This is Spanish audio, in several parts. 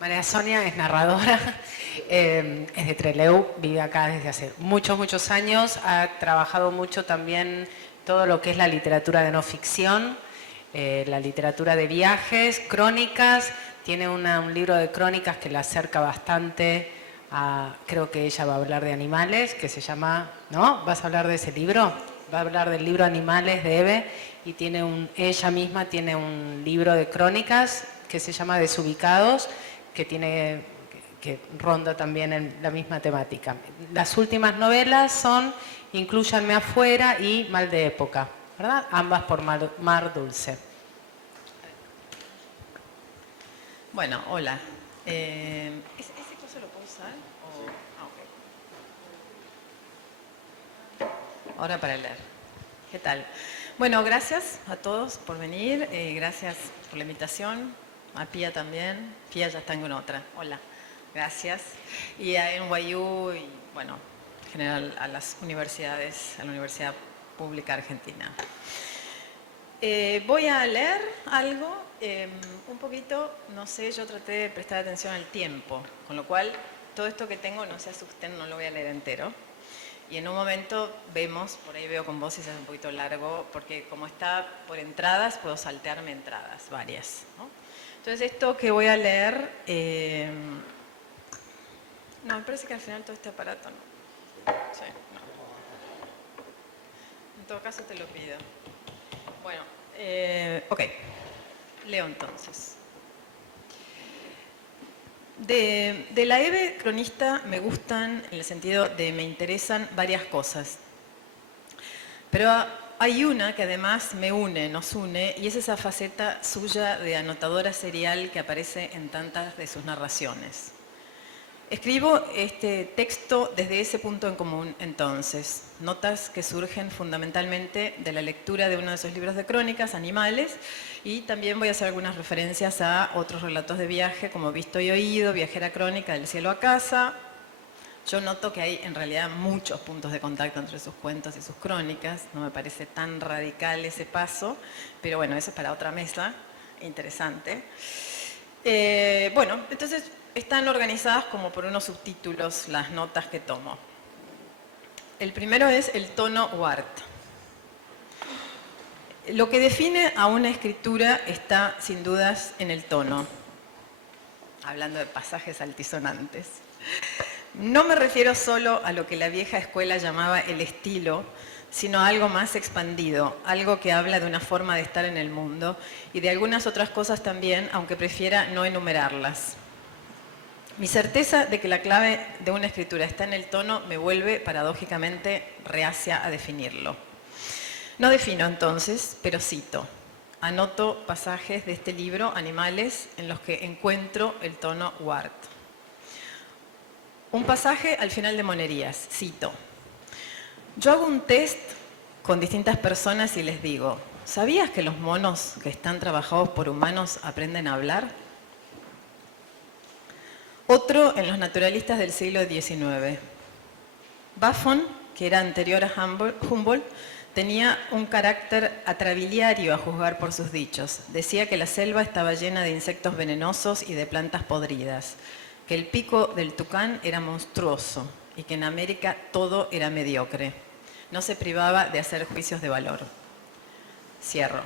María Sonia es narradora, es de Trelew, vive acá desde hace muchos, muchos años, ha trabajado mucho también todo lo que es la literatura de no ficción, la literatura de viajes, crónicas, tiene un libro de crónicas que la acerca bastante a, creo que ella va a hablar de animales, que se llama, ¿no? ¿Vas a hablar de ese libro? Va a hablar del libro Animales de Eve y ella misma tiene un libro de crónicas que se llama Desubicados, que ronda también en la misma temática. Las últimas novelas son Inclúyanme afuera y Mal de época, ¿verdad? Ambas por Mar Dulce. Bueno, hola. ¿Ese coso lo puedo usar? Ok. Ahora para leer. ¿Qué tal? Bueno, gracias a todos por venir. Gracias por la invitación. A Pía también. Pía ya está en otra. Hola. Gracias. Y a NYU y, bueno, en general a las universidades, a la Universidad Pública Argentina. Voy a leer algo, un poquito, no sé, yo traté de prestar atención al tiempo, con lo cual todo esto que tengo, no se asusten, no lo voy a leer entero. Y en un momento vemos, por ahí veo con vos si se hace un poquito largo, porque como está por entradas, puedo saltearme entradas, varias, ¿no? Entonces esto que voy a leer, no, me parece que al final todo este aparato no. Sí, no. En todo caso te lo pido. Bueno, ok, leo entonces. De la Eve cronista me gustan, en el sentido de me interesan varias cosas. Pero hay una que además me une, nos une, y es esa faceta suya de anotadora serial que aparece en tantas de sus narraciones. Escribo este texto desde ese punto en común entonces, notas que surgen fundamentalmente de la lectura de uno de sus libros de crónicas, Animales, y también voy a hacer algunas referencias a otros relatos de viaje como Visto y Oído, Viajera Crónica, Del cielo a casa. Yo noto que hay en realidad muchos puntos de contacto entre sus cuentos y sus crónicas, no me parece tan radical ese paso, pero bueno, eso es para otra mesa, interesante. Bueno, entonces están organizadas como por unos subtítulos las notas que tomo. El primero es el tono Ward. Lo que define a una escritura está sin dudas en el tono. Hablando de pasajes altisonantes. No me refiero solo a lo que la vieja escuela llamaba el estilo, sino a algo más expandido, algo que habla de una forma de estar en el mundo y de algunas otras cosas también, aunque prefiera no enumerarlas. Mi certeza de que la clave de una escritura está en el tono me vuelve, paradójicamente, reacia a definirlo. No defino entonces, pero cito. Anoto pasajes de este libro, Animales, en los que encuentro el tono Ward. Un pasaje al final de Monerías, cito. Yo hago un test con distintas personas y les digo, ¿sabías que los monos que están trabajados por humanos aprenden a hablar? Otro en los naturalistas del siglo XIX. Buffon, que era anterior a Humboldt, tenía un carácter atrabiliario a juzgar por sus dichos. Decía que la selva estaba llena de insectos venenosos y de plantas podridas, que el pico del tucán era monstruoso y que en América todo era mediocre. No se privaba de hacer juicios de valor. Cierro.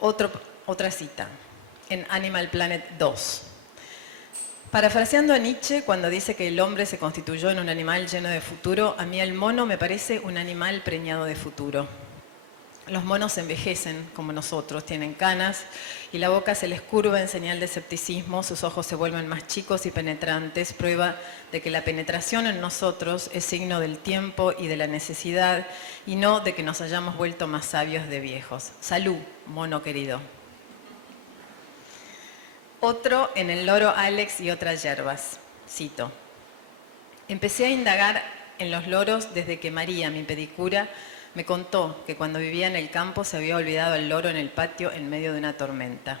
Otra cita, en Animal Planet 2. Parafraseando a Nietzsche, cuando dice que el hombre se constituyó en un animal lleno de futuro, a mí el mono me parece un animal preñado de futuro. Los monos envejecen como nosotros, tienen canas y la boca se les curva en señal de escepticismo, sus ojos se vuelven más chicos y penetrantes, prueba de que la penetración en nosotros es signo del tiempo y de la necesidad y no de que nos hayamos vuelto más sabios de viejos. Salud, mono querido. Otro en el loro Alex y otras hierbas. Cito. Empecé a indagar en los loros desde que María, mi pedicura, me contó que cuando vivía en el campo se había olvidado el loro en el patio en medio de una tormenta.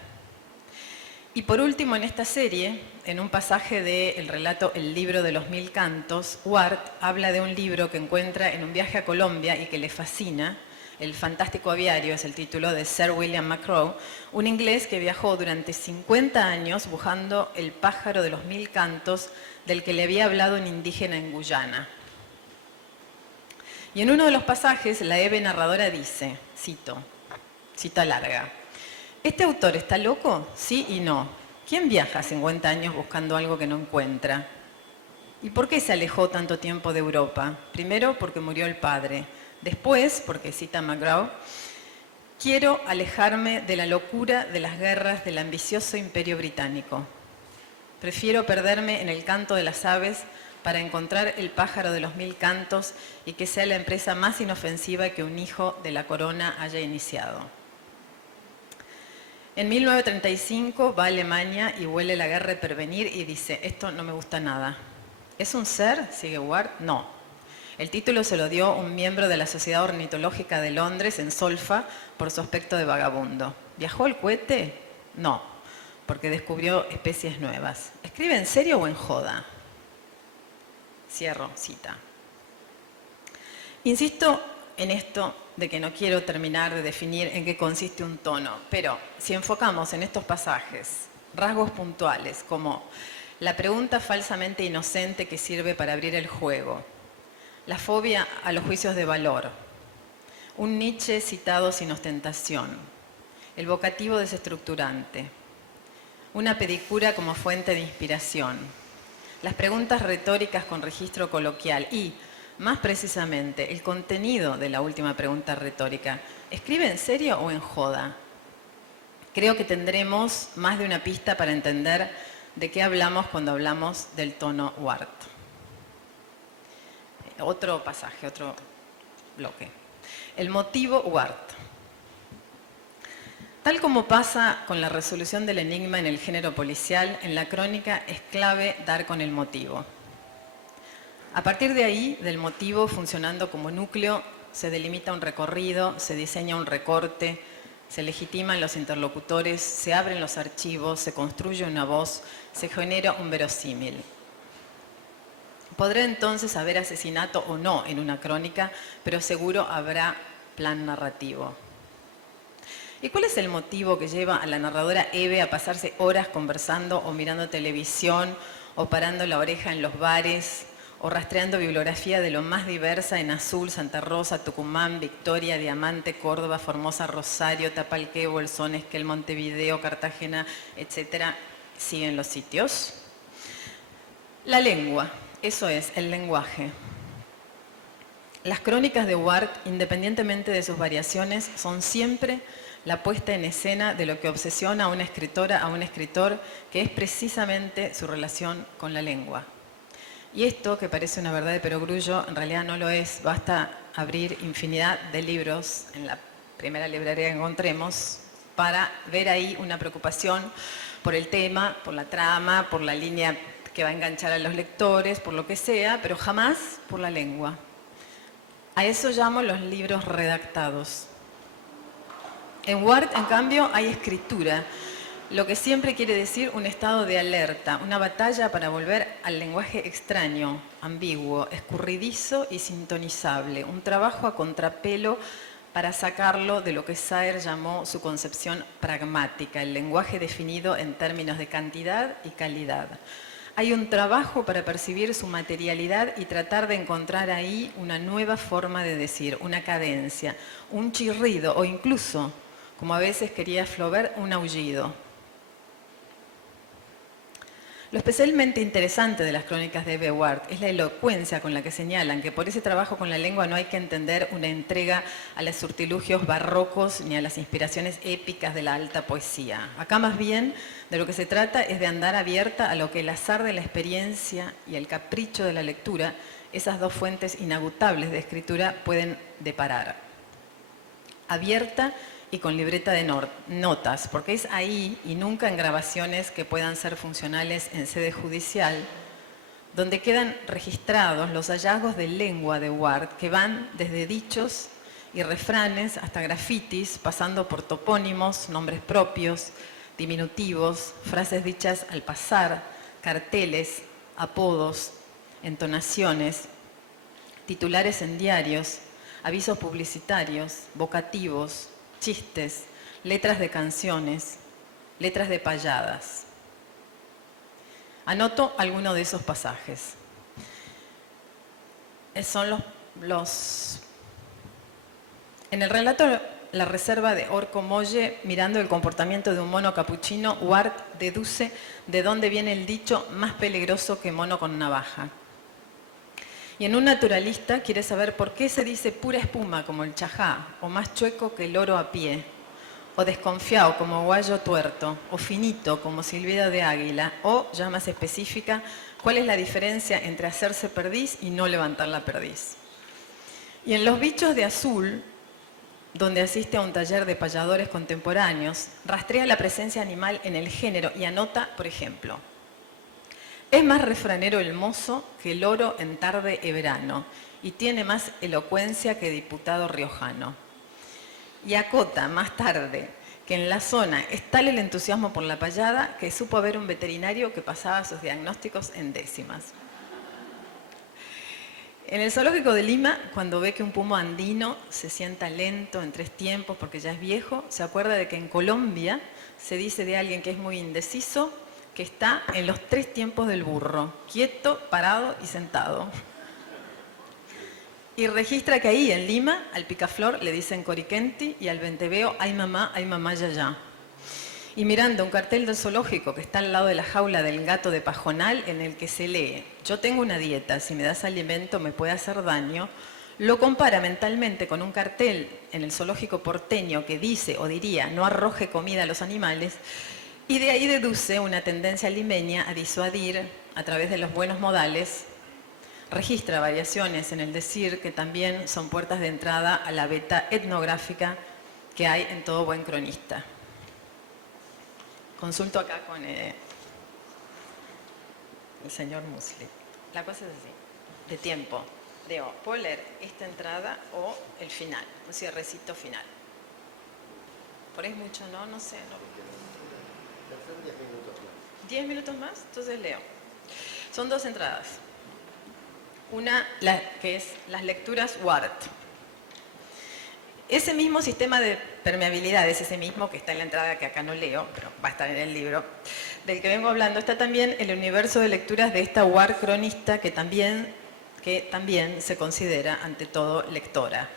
Y por último, en esta serie, en un pasaje del relato El libro de los 1000 cantos, Ward habla de un libro que encuentra en un viaje a Colombia y que le fascina, El fantástico aviario es el título de Sir William Macraw, un inglés que viajó durante 50 años buscando el pájaro de los 1000 cantos del que le había hablado un indígena en Guyana. Y en uno de los pasajes, la Eve narradora dice, cita larga, ¿este autor está loco? Sí y no. ¿Quién viaja 50 años buscando algo que no encuentra? ¿Y por qué se alejó tanto tiempo de Europa? Primero, porque murió el padre. Después, porque cita Macraw, quiero alejarme de la locura de las guerras del ambicioso imperio británico. Prefiero perderme en el canto de las aves para encontrar el pájaro de los 1000 cantos y que sea la empresa más inofensiva que un hijo de la corona haya iniciado. En 1935 va a Alemania y huele la guerra de pervenir y dice, esto no me gusta nada. ¿Es un ser? Sigue Ward. No. El título se lo dio un miembro de la Sociedad Ornitológica de Londres en Solfa por su aspecto de vagabundo. ¿Viajó el cohete? No, porque descubrió especies nuevas. ¿Escribe en serio o en joda? Cierro cita. Insisto en esto de que no quiero terminar de definir en qué consiste un tono, pero si enfocamos en estos pasajes rasgos puntuales como la pregunta falsamente inocente que sirve para abrir el juego, la fobia a los juicios de valor, un Nietzsche citado sin ostentación, el vocativo desestructurante, una pedicura como fuente de inspiración, las preguntas retóricas con registro coloquial y, más precisamente, el contenido de la última pregunta retórica. ¿Escribe en serio o en joda? Creo que tendremos más de una pista para entender de qué hablamos cuando hablamos del tono Ward. Otro pasaje, otro bloque. El motivo Ward. Tal como pasa con la resolución del enigma en el género policial, en la crónica es clave dar con el motivo. A partir de ahí, del motivo funcionando como núcleo, se delimita un recorrido, se diseña un recorte, se legitiman los interlocutores, se abren los archivos, se construye una voz, se genera un verosímil. Podrá entonces haber asesinato o no en una crónica, pero seguro habrá plan narrativo. ¿Y cuál es el motivo que lleva a la narradora Eve a pasarse horas conversando o mirando televisión o parando la oreja en los bares o rastreando bibliografía de lo más diversa en Azul, Santa Rosa, Tucumán, Victoria, Diamante, Córdoba, Formosa, Rosario, Tapalqué, Bolsón, Esquel, Montevideo, Cartagena, etcétera? Siguen los sitios. La lengua, eso es, el lenguaje. Las crónicas de Ward, independientemente de sus variaciones, son siempre la puesta en escena de lo que obsesiona a una escritora, a un escritor, que es precisamente su relación con la lengua. Y esto, que parece una verdad de perogrullo, en realidad no lo es. Basta abrir infinidad de libros en la primera librería que encontremos para ver ahí una preocupación por el tema, por la trama, por la línea que va a enganchar a los lectores, por lo que sea, pero jamás por la lengua. A eso llamo los libros redactados. En Ward, en cambio, hay escritura, lo que siempre quiere decir un estado de alerta, una batalla para volver al lenguaje extraño, ambiguo, escurridizo y sintonizable, un trabajo a contrapelo para sacarlo de lo que Saer llamó su concepción pragmática, el lenguaje definido en términos de cantidad y calidad. Hay un trabajo para percibir su materialidad y tratar de encontrar ahí una nueva forma de decir, una cadencia, un chirrido o incluso, como a veces quería Flaubert, un aullido. Lo especialmente interesante de las crónicas de Eve Ward es la elocuencia con la que señalan que por ese trabajo con la lengua no hay que entender una entrega a los surtilugios barrocos ni a las inspiraciones épicas de la alta poesía. Acá más bien de lo que se trata es de andar abierta a lo que el azar de la experiencia y el capricho de la lectura, esas dos fuentes inagutables de escritura, pueden deparar. Abierta y con libreta de notas, porque es ahí y nunca en grabaciones que puedan ser funcionales en sede judicial, donde quedan registrados los hallazgos de lengua de Ward, que van desde dichos y refranes hasta grafitis, pasando por topónimos, nombres propios, diminutivos, frases dichas al pasar, carteles, apodos, entonaciones, titulares en diarios, avisos publicitarios, vocativos, chistes, letras de canciones, letras de payadas. Anoto algunos de esos pasajes. Son En el relato La reserva de Orco Molle, mirando el comportamiento de un mono capuchino, Ward deduce de dónde viene el dicho más peligroso que mono con navaja. Y en Un naturalista quiere saber por qué se dice pura espuma como el chajá, o más chueco que el loro a pie, o desconfiado como guayo tuerto, o finito como silbido de águila, o, ya más específica, cuál es la diferencia entre hacerse perdiz y no levantar la perdiz. Y en Los bichos de azul, donde asiste a un taller de payadores contemporáneos, rastrea la presencia animal en el género y anota, por ejemplo, es más refranero el mozo que el oro en tarde y verano, y tiene más elocuencia que diputado riojano. Y acota más tarde que en la zona es tal el entusiasmo por la payada que supo haber un veterinario que pasaba sus diagnósticos en décimas. En el zoológico de Lima, cuando ve que un puma andino se sienta lento en 3 tiempos porque ya es viejo, se acuerda de que en Colombia se dice de alguien que es muy indeciso que está en los 3 tiempos del burro, quieto, parado y sentado. Y registra que ahí en Lima al picaflor le dicen coriquenti y al venteveo ay mamá, ya ya. Y mirando un cartel del zoológico que está al lado de la jaula del gato de Pajonal en el que se lee yo tengo una dieta, si me das alimento me puede hacer daño, lo compara mentalmente con un cartel en el zoológico porteño que dice o diría no arroje comida a los animales y de ahí deduce una tendencia limeña a disuadir a través de los buenos modales. Registra variaciones en el decir que también son puertas de entrada a la beta etnográfica que hay en todo buen cronista. Consulto acá con el señor Musli. La cosa es así, de tiempo. Digo, ¿puedo leer esta entrada o el final? Un cierrecito final. Por ahí es mucho, ¿no? No sé. No. 10 minutos más. 10 minutos más, entonces leo. Son 2 entradas. Una, que es las lecturas Ward. Ese mismo sistema de permeabilidad, es ese mismo que está en la entrada que acá no leo, pero va a estar en el libro, del que vengo hablando, está también el universo de lecturas de esta Ward cronista que también se considera, ante todo, lectora.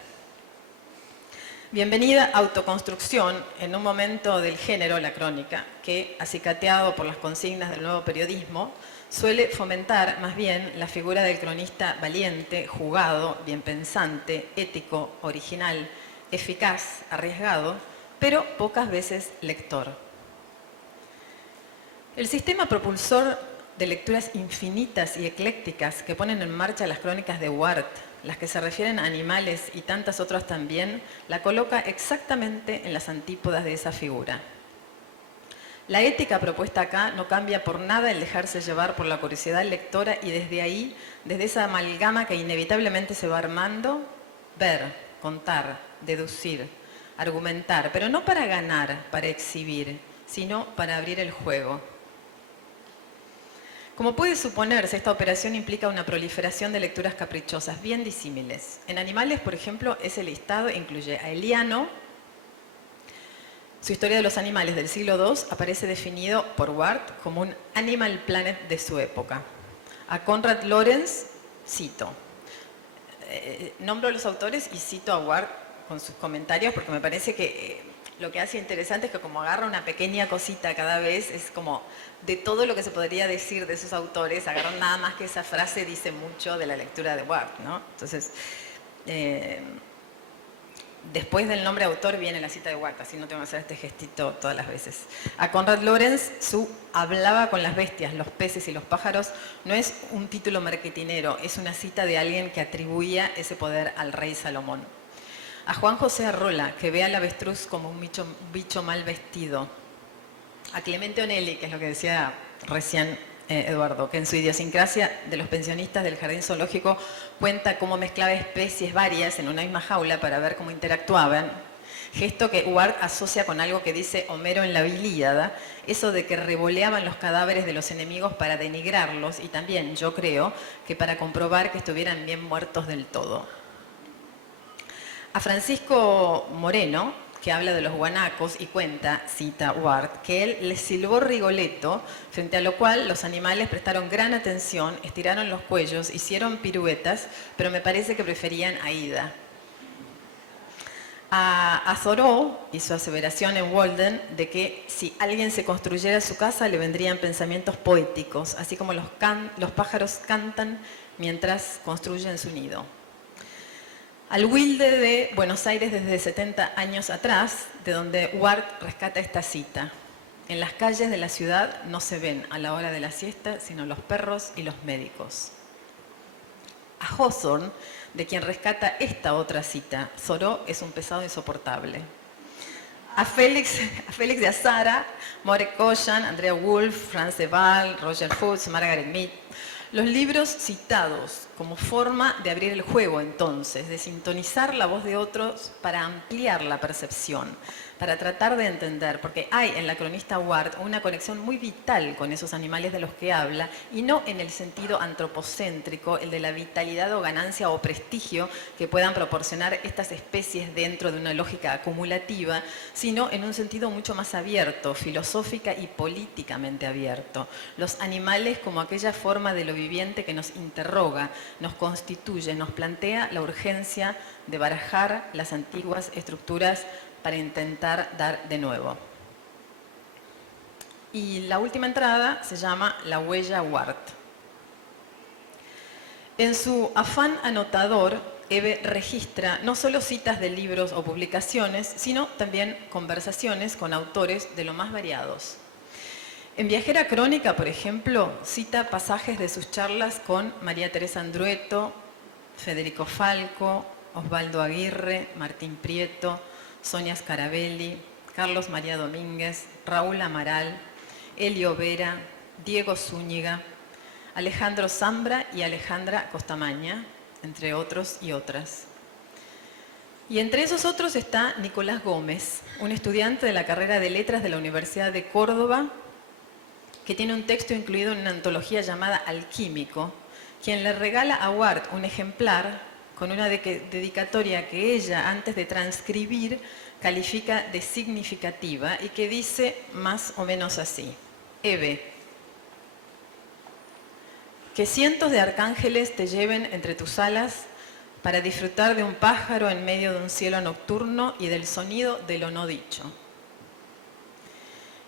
Bienvenida autoconstrucción en un momento del género, la crónica, que, acicateado por las consignas del nuevo periodismo, suele fomentar más bien la figura del cronista valiente, jugado, bien pensante, ético, original, eficaz, arriesgado, pero pocas veces lector. El sistema propulsor de lecturas infinitas y eclécticas que ponen en marcha las crónicas de Ward, las que se refieren a animales y tantas otras también, la coloca exactamente en las antípodas de esa figura. La ética propuesta acá no cambia por nada el dejarse llevar por la curiosidad lectora y desde ahí, desde esa amalgama que inevitablemente se va armando, ver, contar, deducir, argumentar, pero no para ganar, para exhibir, sino para abrir el juego. Como puede suponerse, esta operación implica una proliferación de lecturas caprichosas, bien disímiles. En animales, por ejemplo, ese listado incluye a Eliano. Su historia de los animales del siglo II aparece definido por Ward como un Animal Planet de su época. A Konrad Lorenz, cito. Nombro a los autores y cito a Ward con sus comentarios porque me parece que lo que hace interesante es que como agarra una pequeña cosita cada vez, es como de todo lo que se podría decir de esos autores, agarran nada más que esa frase dice mucho de la lectura de Ward, ¿no? Entonces, después del nombre autor viene la cita de Ward, así no tengo que hacer este gestito todas las veces. A Konrad Lorenz, su hablaba con las bestias, los peces y los pájaros, no es un título marketinero, es una cita de alguien que atribuía ese poder al rey Salomón. A Juan José Arrola, que ve al avestruz como un bicho mal vestido. A Clemente Onelli, que es lo que decía recién Eduardo, que en su idiosincrasia de los pensionistas del jardín zoológico cuenta cómo mezclaba especies varias en una misma jaula para ver cómo interactuaban. Gesto que Ward asocia con algo que dice Homero en la Ilíada, eso de que revoleaban los cadáveres de los enemigos para denigrarlos y también, yo creo, que para comprobar que estuvieran bien muertos del todo. A Francisco Moreno, que habla de los guanacos y cuenta, cita Ward, que él les silbó Rigoletto, frente a lo cual los animales prestaron gran atención, estiraron los cuellos, hicieron piruetas, pero me parece que preferían a Ida. A Thoreau hizo aseveración en Walden de que si alguien se construyera su casa le vendrían pensamientos poéticos, así como los pájaros cantan mientras construyen su nido. Al Wilde de Buenos Aires desde 70 años atrás, de donde Ward rescata esta cita. En las calles de la ciudad no se ven a la hora de la siesta sino los perros y los médicos. A Hawthorne, de quien rescata esta otra cita, Thoreau es un pesado insoportable. A Félix de Azara, Maureen Collan, Andrea Wolf, Franz de Waal, Roger Foots, Margaret Mead. Los libros citados como forma de abrir el juego, entonces, de sintonizar la voz de otros para ampliar la percepción, para tratar de entender, porque hay en la cronista Ward una conexión muy vital con esos animales de los que habla, y no en el sentido antropocéntrico, el de la vitalidad o ganancia o prestigio que puedan proporcionar estas especies dentro de una lógica acumulativa, sino en un sentido mucho más abierto, filosófica y políticamente abierto. Los animales como aquella forma de lo viviente que nos interroga, nos constituye, nos plantea la urgencia de barajar las antiguas estructuras para intentar dar de nuevo. Y la última entrada se llama La huella Ward. En su afán anotador, Eve registra no solo citas de libros o publicaciones, sino también conversaciones con autores de lo más variados. En Viajera Crónica, por ejemplo, cita pasajes de sus charlas con María Teresa Andrueto, Federico Falco, Osvaldo Aguirre, Martín Prieto, Sonia Scarabelli, Carlos María Domínguez, Raúl Amaral, Elio Vera, Diego Zúñiga, Alejandro Zambra y Alejandra Costamaña, entre otros y otras. Y entre esos otros está Nicolás Gómez, un estudiante de la carrera de Letras de la Universidad de Córdoba, que tiene un texto incluido en una antología llamada Alquímico, quien le regala a Ward un ejemplar con una dedicatoria que ella, antes de transcribir, califica de significativa y que dice más o menos así: Eve, que cientos de arcángeles te lleven entre tus alas para disfrutar de un pájaro en medio de un cielo nocturno y del sonido de lo no dicho.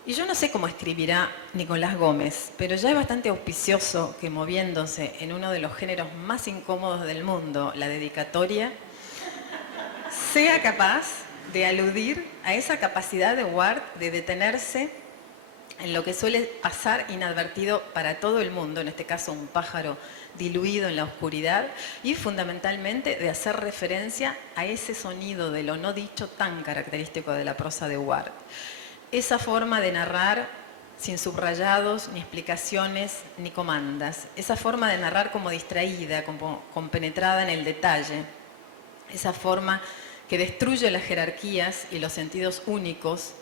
Y yo no sé cómo escribirá Nicolás Gómez, pero ya es bastante auspicioso que, moviéndose en uno de los géneros más incómodos del mundo, la dedicatoria, sea capaz de aludir a esa capacidad de Ward de detenerse en lo que suele pasar inadvertido para todo el mundo, en este caso un pájaro diluido en la oscuridad, y fundamentalmente de hacer referencia a ese sonido de lo no dicho tan característico de la prosa de Ward. Esa forma de narrar sin subrayados, ni explicaciones, ni comandas. Esa forma de narrar como distraída, como compenetrada en el detalle. Esa forma que destruye las jerarquías y los sentidos únicos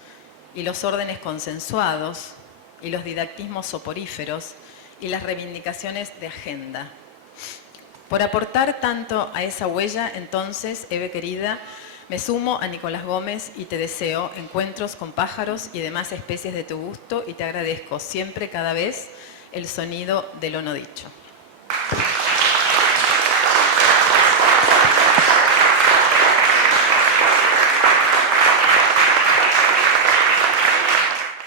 y los órdenes consensuados y los didactismos soporíferos y las reivindicaciones de agenda. Por aportar tanto a esa huella, entonces, Eve querida, me sumo a Nicolás Gómez y te deseo encuentros con pájaros y demás especies de tu gusto y te agradezco siempre, cada vez, el sonido de lo no dicho.